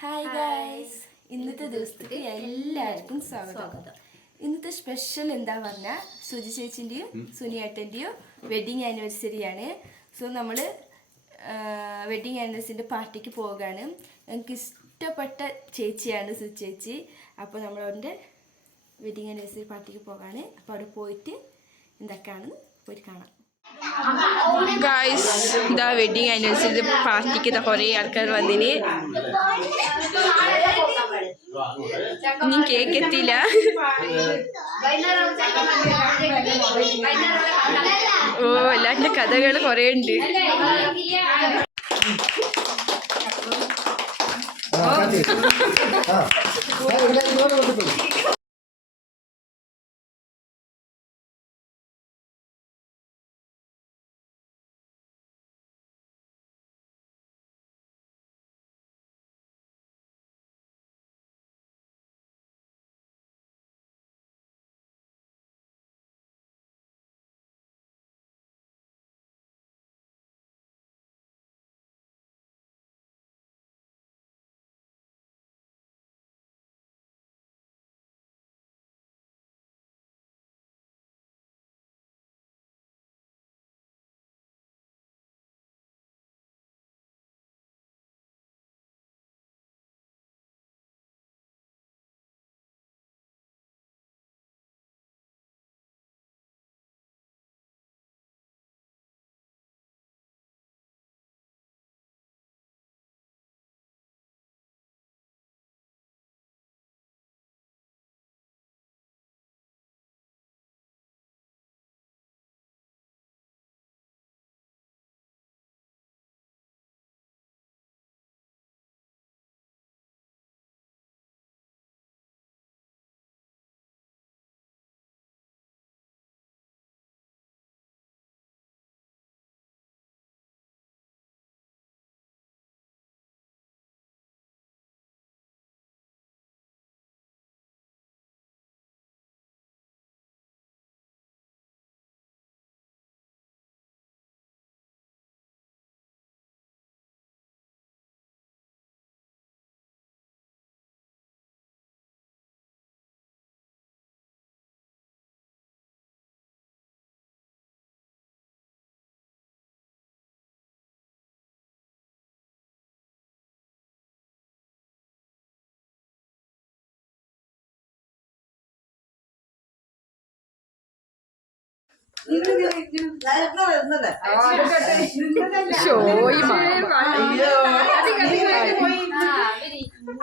Hi guys, ഇന്നത്തെ ദിവസത്തേക്ക് എല്ലാവർക്കും സ്വാഗതം. ഇന്നത്തെ സ്പെഷ്യൽ എന്താ പറഞ്ഞാൽ സുജി ചേച്ചിൻ്റെയും സുനിയേട്ടൻ്റെയും വെഡിങ് ആനിവേഴ്സറിയാണ്. സോ നമ്മൾ വെഡിങ് ആനിവേഴ്സറിൻ്റെ പാർട്ടിക്ക് പോവുകയാണ്. എനിക്ക് ഇഷ്ടപ്പെട്ട ചേച്ചിയാണ് സുജി ചേച്ചി. അപ്പോൾ നമ്മളവൻ്റെ വെഡിങ് ആനിവേഴ്സറി പാർട്ടിക്ക് പോകാണ്. അപ്പോൾ അവിടെ പോയിട്ട് എന്തൊക്കെയാണെന്ന് പോയിട്ട് കാണാം. ഗായ്സ്, ഇതാ വെഡിങ് ആനിവേഴ്സറി പാർട്ടിക്ക് കുറേ ആൾക്കാർ വന്നിന്. ഇനി കേക്ക് എത്തിയില്ല. ഓ, എല്ലാത്തിന്റെ കഥകൾ കുറേ ഉണ്ട്.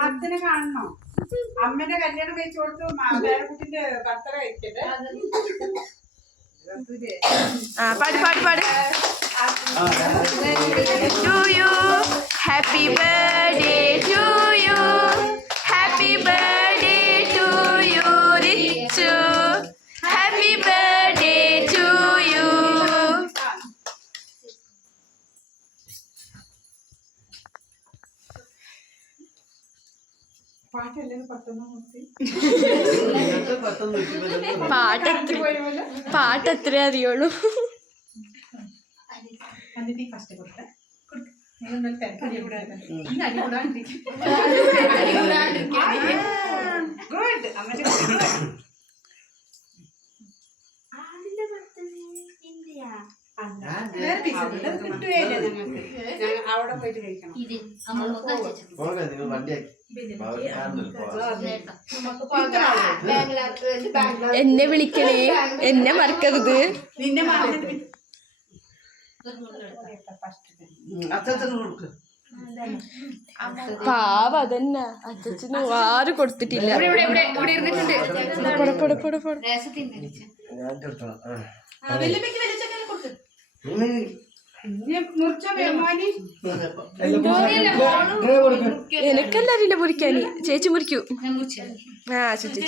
അച്ഛനെ കാണണോ? അമ്മേനെ കല്യാണം കഴിച്ചു കൊടുത്തു. പേരക്കുട്ടിന്റെ ബർത്ത്ഡേ കഴിക്കട്ടെ. പാട് പാട് പാട്. To you happy birthday to you happy birthday to you Richu happy birthday to you. പാട്ട് എത്ര അറിയുള്ളൂ. അവിടെ പോയിട്ട് കഴിക്കണം. എന്നെ വിളിക്കണേ, എന്നെ മറക്കരുത്. നിന്നെ പാവ അതന്നെ, അച്ഛന് ആരും കൊടുത്തിട്ടില്ല. എനക്കല്ല അറിയില്ല മുറിക്കാന്. ചേച്ചി മുറിക്കൂ. ആ ചേച്ചി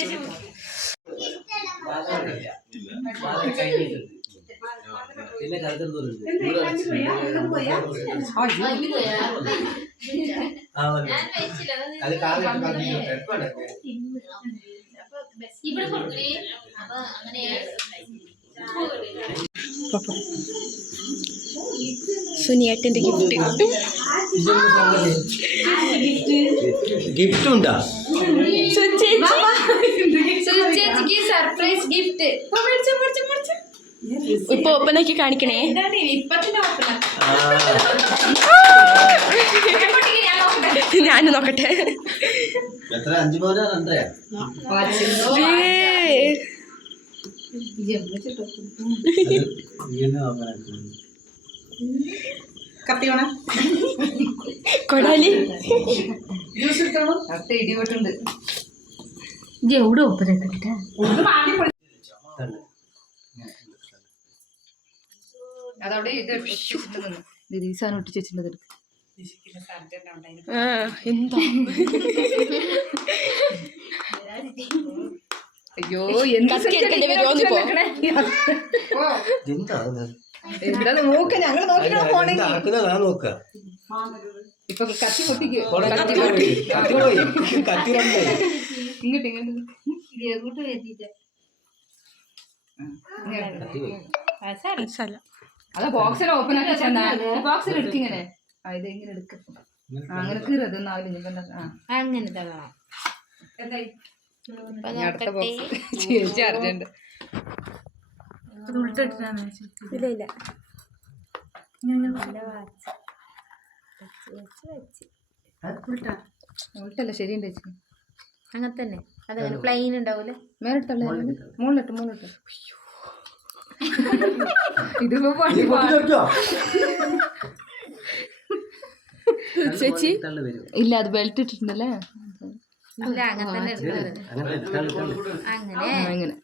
സുനിയേട്ടൻ്റെ ഗിഫ്റ്റ്. ഗിഫ്റ്റ് ഉണ്ടോ? സുചേച്ചിക്ക് സർപ്രൈസ് ഗിഫ്റ്റ് ഇപ്പൊ ഓപ്പൺ ആക്കി കാണിക്കണേ. ഞാൻ നോക്കട്ടെ. എത്ര? 5 പവനാ 2.5? കത്തി വേണം, കൊടാലി ജ്യൂസ് എടുത്തോളൂ. ഇടിവട്ടുണ്ട് എവിടെ ഒപ്പരൊക്കെ അതവിടെ ഇത് ഈ സാധനം ഒട്ടിച്ച് വെച്ചിട്ടുണ്ട്. എന്താ അയ്യോ എന്താ എന്താ നോക്ക ഞങ്ങൾ നോക്കിട്ടാ പോണെങ്കിൽ ആക്കുന്നതാ നോക്ക. ഇപ്പൊ കത്തി പൊട്ടിക്ക് കത്തി രണ്ടായി. ഇങ്ങോട്ട് ഇങ്ങോട്ട് അതാ ബോക്സിൽ ഓപ്പൺ ആക്കി ചെന്നാ ബോക്സിൽ എടുക്കിങ്ങനെ ഇത് എങ്ങനെ എടുക്കും അങ്ങനെ കീറതൊന്നും ആവില്ല. അടുത്ത ബോക്സ് ചേച്ചി അർജന്റ് ഇല്ല ഇല്ല ഉൾട്ടല്ല ശരിയുണ്ട് ചേച്ചി. അങ്ങനെ തന്നെ അതങ്ങനെ പ്ലെയിൻ ഉണ്ടാവൂലേ. മേലിട്ടല്ലേ മുകളിലിട്ട് ഇതിപ്പോ പണി ചേച്ചി ഇല്ല അത് ബെൽറ്റ് ഇട്ടിട്ടുണ്ടല്ലേ. അങ്ങനെ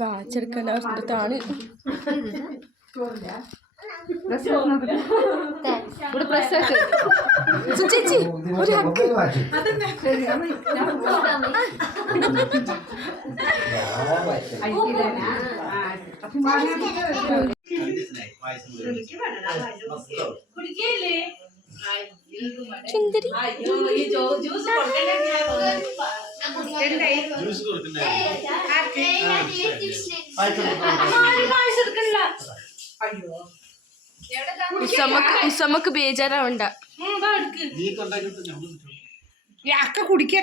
വാച്ചെടുക്കാൻ താണ് ഇവിടെ പ്രസ് ചേച്ചി ഒരു ഹക്ക്. ചുന്ദരി ഉസമ്മക്ക് ബേജാറാവണ്ട. കുടിക്കാ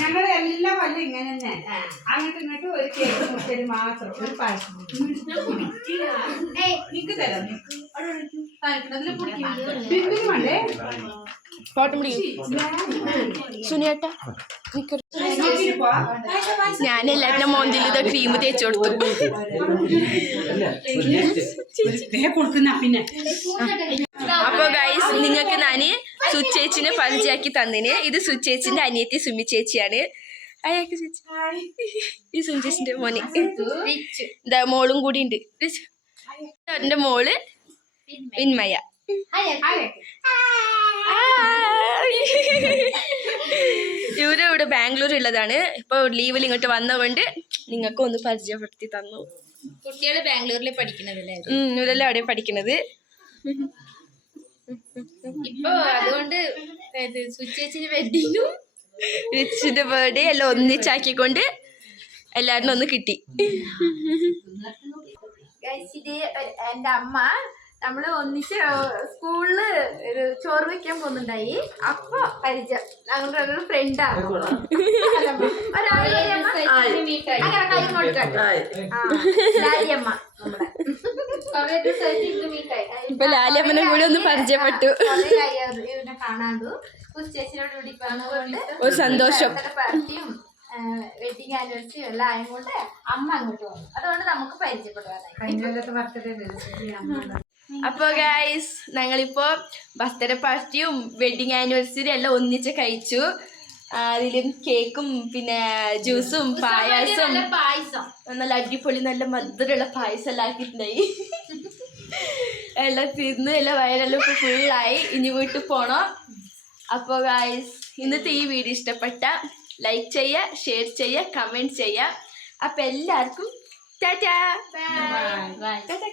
ഞങ്ങൾ എല്ലാ വല്ല ഇങ്ങനെ തന്നെ അങ്ങോട്ടും ഇങ്ങോട്ടും ഒരു കേക്ക് മുട്ടല് മാത്രം ഒരു പായസം നിക്ക് തരാം. വേണ്ടേ ഫോട്ടോ പിടിക്കും സുനിയേട്ടാ. ഞാൻ എല്ലാവരുടെ മോന്തിൽ ഇത് ക്രീം തേച്ചു കൊടുത്തു. കൊടുക്കുന്ന പിന്നെ അപ്പൊ ഗൈസ് നിങ്ങൾക്ക് ഞാന് സുചേച്ചിനെ പരിചയാക്കി തന്നിന്. ഇത് സുചേച്ചിന്റെ അനിയത്തി സുമി ചേച്ചിയാണ്. അയാൾക്ക് ചേച്ചി ഈ സുമി ചേച്ചിന്റെ മോന് എന്താ മോളും കൂടി ഉണ്ട്. എന്റെ മോള് വിന്മയ. ഇവര് ഇവിടെ ബാംഗ്ലൂർ ഉള്ളതാണ്. ഇപ്പൊ ലീവിൽ ഇങ്ങോട്ട് വന്നതുകൊണ്ട് നിങ്ങൾക്ക് ഒന്ന് പരിചയപ്പെടുത്തി തന്നു. കുട്ടികള് ബാംഗ്ലൂരിൽ പഠിക്കണതല്ലേ? ഇവരെല്ലാം അവിടെ പഠിക്കണത്. ഇപ്പൊ അതുകൊണ്ട് സുചേച്ചിന്റെ വെഡിങ്ങും റിച്ചിന്റെ ബർത്ത്ഡേ എല്ലാം ഒന്നിച്ചാക്കിക്കൊണ്ട് എല്ലാരും ഒന്ന് കിട്ടി. ഇത് എന്റെ അമ്മ നമ്മള് ഒന്നിച്ച് സ്കൂളില് ഒരു ചോറ് വെക്കാൻ പോകുന്നുണ്ടായി. അപ്പൊ പരിചയം ഞങ്ങളുടെ ഫ്രണ്ടാണ്. ഇപ്പൊ ലാലിയമ്മനെ കൂടി ഒന്ന് പരിചയപ്പെട്ടു. കാണാണ്ടു ചേച്ചിനോട് വിളിക്കൊണ്ട് ഒരു സന്തോഷം. പാർട്ടിയും വെഡിങ് ആനിവേഴ്സറിയും എല്ലാം ആയതുകൊണ്ട് അമ്മ അങ്ങോട്ട് വന്നു. അതുകൊണ്ട് നമുക്ക് പരിചയപ്പെടുവാനായി. അപ്പൊ ഗൈസ് ഞങ്ങളിപ്പോ ബർത്ത്ഡേ പാർട്ടിയും വെഡിങ് ആനിവേഴ്സറിയും എല്ലാം ഒന്നിച്ച് കഴിച്ചു. അതിലും കേക്കും പിന്നെ ജ്യൂസും പായസം നല്ല അടിപൊളി നല്ല മധുരമുള്ള പായസം എല്ലാം ആക്കിയിട്ടുണ്ടായി. എല്ലാം തിന്ന് എല്ലാം വയറെല്ലാം ഇപ്പൊ ഫുള്ളായി. ഇനി വീട്ടിൽ പോണം. അപ്പോൾ ഗൈസ് ഇന്നത്തെ ഈ വീഡിയോ ഇഷ്ടപ്പെട്ട ലൈക്ക് ചെയ്യുക, ഷെയർ ചെയ്യുക, കമൻറ്റ് ചെയ്യുക. അപ്പം എല്ലാവർക്കും ടാറ്റാ. ബൈ. ടാറ്റാ.